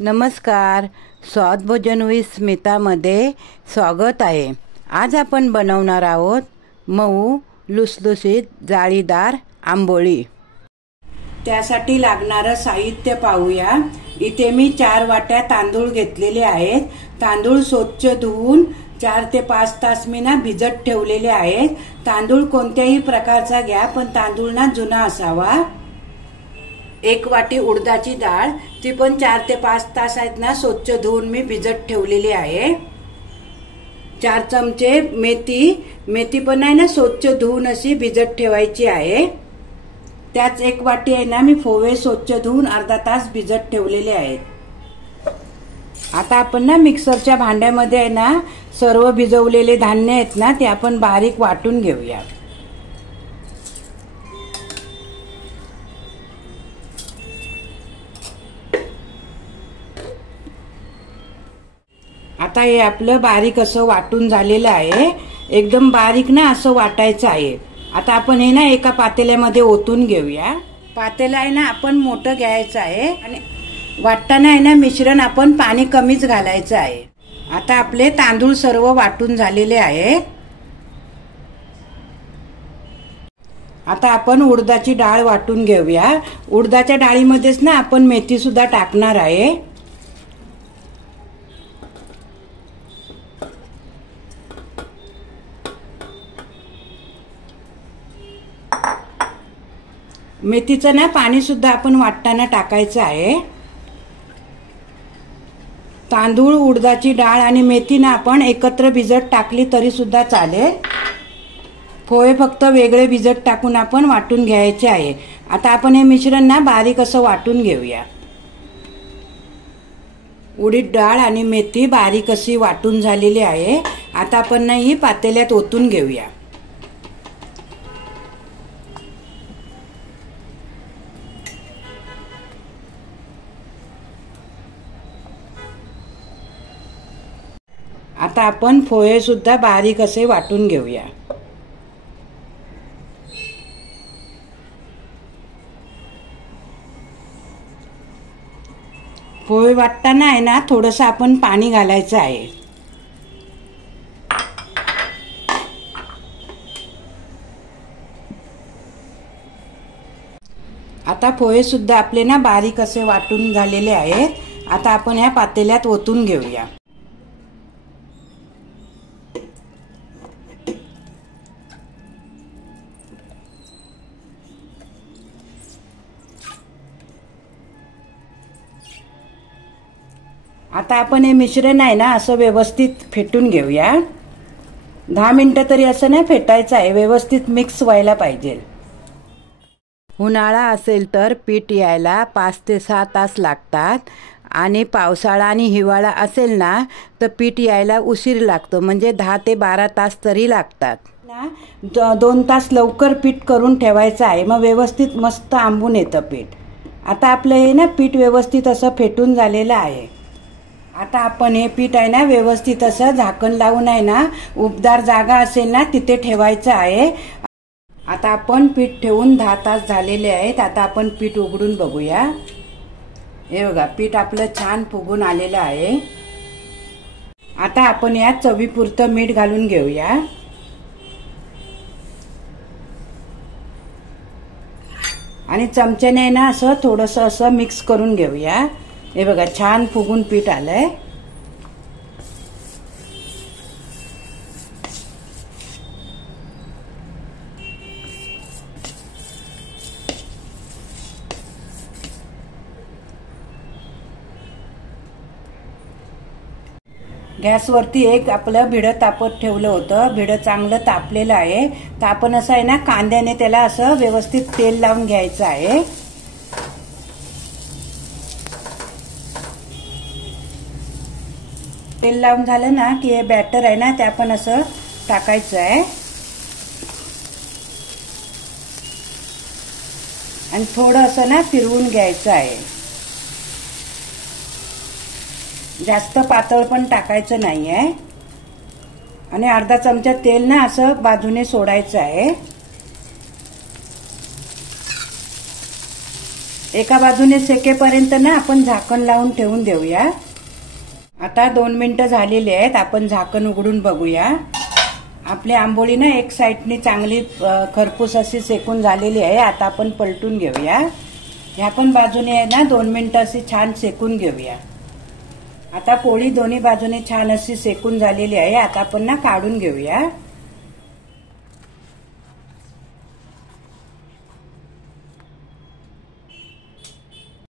नमस्कार, स्वाद भोजन विथ स्मितामध्ये स्वागत आहे। आज आपण बनवणार आहोत मऊ लुसलुसीत जाळीदार आंबोळी। त्यासाठी लागणारे साहित्य पाहूया। इथे मी 4 वाट्या तांदूळ घेतलेले आहेत। तांदूळ स्वच्छ धुवून 4 ते 5 तास मी भिजत ठेवलेले आहेत। तांदूळ कोणत्याही प्रकारचा घ्या, पण तांदूळ जुना असावा। 1 वाटी उडदाची डाळ, ती पण 4 ते 5 तास आहेत स्वच्छ धुवून मी भिजत ठेवलेली आहे। 4 चमचे मेथी पण आहे स्वच्छ धुवून अशी भिजत ठेवायची आहे। त्याच 1 वाटी आहे मी पोहे स्वच्छ धुवून अर्धा तास भिजत ठेवलेले आहेत। आता आपण मिक्सरच्या भांड्यामध्ये आहे सर्व भिजवलेले धान्य आहेत ते आपण बारीक वाटून घेऊया। आता हे आपलं बारीक असं वाटून झालेलं आहे। एकदम बारीक असं वाटायचं आहे। आता आपण हे एका पातेल्यामध्ये ओतून घेऊया। पातेलं आहे आपण मोठं घ्यायचं आहे आणि वाटताना आहे मिश्रण आपण पाणी कमीच घालायचं आहे। आता आपले तांदूळ सर्व वाटून झालेले आहे। आता आपण उडदाची डाळ वाटून घेऊया। उडदाच्या डाळीमध्येच आपण मेथी सुद्धा टाकणार आहे। मेथीचं पाणी सुद्धा आपण वाटताना टाकायचं आहे। तांदूळ, उडदाची डाळ आणि मेथी आपण एकत्र भिजत टाकली तरी सुद्धा चालेल। पोहे फक्त वेगळे भिजत टाकून आपण वाटून घ्यायचे आहे। आता आपण हे मिश्रण बारीक असं वाटून घेऊया। उडीद डाळ आणि मेथी बारीक अशी वाटून झालेली आहे। आता आपण ही पातेल्यात ओतून घेऊया। आता आपण पोहे सुद्धा बारीक असे वाटून घेऊया। पोहे वाटताना आहे थोडंसं आपण पाणी घालायचं आहे। आता पोहे सुद्धा आपले बारीक असे वाटून झालेले आहेत। आता आपण ह्या पातेल्यात ओतून घेऊया। आता आपण हे मिश्रण आहे असं व्यवस्थित फेटून घेऊया। 10 मिनिटं तरी असं फेटायचं आहे, व्यवस्थित मिक्स व्हायला पाहिजे। उन्हाळा असेल तर पीठ यायला 5 ते 6 तास लागतात आणि पावसाळा आणि हिवाळा असेल तर पीठ यायला उशीर लागतो, म्हणजे 10 ते 12 तास तरी लागतात। 2 तास लवकर पीठ करून ठेवायचं आहे, मग व्यवस्थित मस्त आंबून येतं पीठ। आता आपलं हे पीठ व्यवस्थित असं फेटून झालेलं आहे। आता आपण हे पीठ आहे व्यवस्थित असं झाकण लावून आहे उबदार जागा असेल तिथे ठेवायचं आहे। आता आपण पीठ ठेवून 10 तास झालेले आहेत। आता आपण पीठ उघडून बघूया। हे बघा, पीठ आपलं छान फुगून आलेलं आहे। आता आपण यात चवीपुरतं मीठ घालून घेऊया आणि चमच्याने असं थोडंसं असं मिक्स करून घेऊया। हे बघा, छान फुगून पीठ आलंय। गॅसवरती एक आपलं भिडं तापत ठेवलं होतं। भिडं चांगलं तापलेलं आहे। तर आपण असं आहे कांद्याने त्याला असं व्यवस्थित तेल लावून घ्यायचं आहे। तेल लावून झालं की हे बॅटर आहे ते आपण असं टाकायचं आहे आणि थोडं असं फिरवून घ्यायचं आहे। जास्त पातळ पण टाकायचं नाहीये आणि अर्धा चमचा तेल असं बाजूने सोडायचं आहे। एका बाजूने सेकेपर्यंत ना आपण झाकण लावून ठेवून देऊया। आता 2 मिनिटं झालेली आहेत, आपण झाकण उघडून बघूया। आपली आंबोळी ना एक साईडने चांगली खरपूस अशी शेकून झालेली आहे। आता आपण पलटून घेऊया। ह्या पण बाजूने आहे ना 2 मिनिटं अशी छान शेकून घेऊया। आता पोळी दोन्ही बाजूने छान अशी शेकून झालेली आहे। आता आपण ना काढून घेऊया।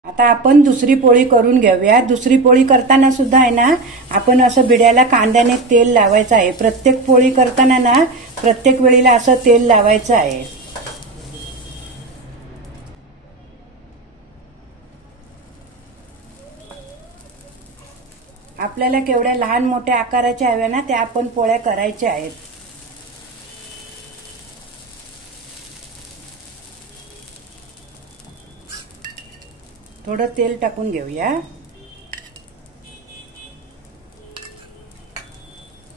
आता आपण दुसरी पोळी करून घेऊया। दुसरी पोळी करताना सुद्धा आहे ना आपण असं बिड्याला कांद्याने तेल लावायचं आहे। प्रत्येक पोळी करताना ना प्रत्येक वेळेला असं तेल लावायचं आहे। आपल्याला केवढ्या लहान मोठ्या आकाराच्या हव्या ना त्या आपण पोळ्या करायच्या आहेत। थोडं तेल टाकून घेऊया।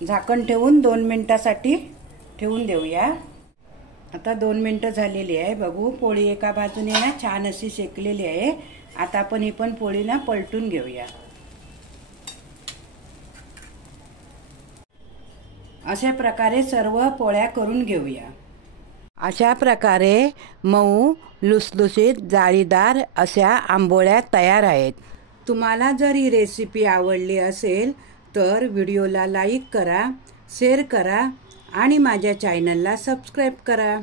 झाकण ठेवून 2 मिनिटासाठी ठेवून देऊया। आता 2 मिनिटं झालेली आहे। बघू, पोळी एका बाजूने ना छान अशी शेकलेली आहे। आता आपण ही पण पोळी ना पलटून घेऊया। अशा प्रकारे सर्व पोळ्या करून घेऊया। अशा प्रकारे मऊ लुसलुसीत जाळीदार अशा आंबोळ्या तयार आहेत। तुम्हाला जर ही रेसिपी आवडली असेल तर व्हिडिओला लाईक करा, शेअर करा आणि माझ्या चॅनलला सबस्क्राईब करा।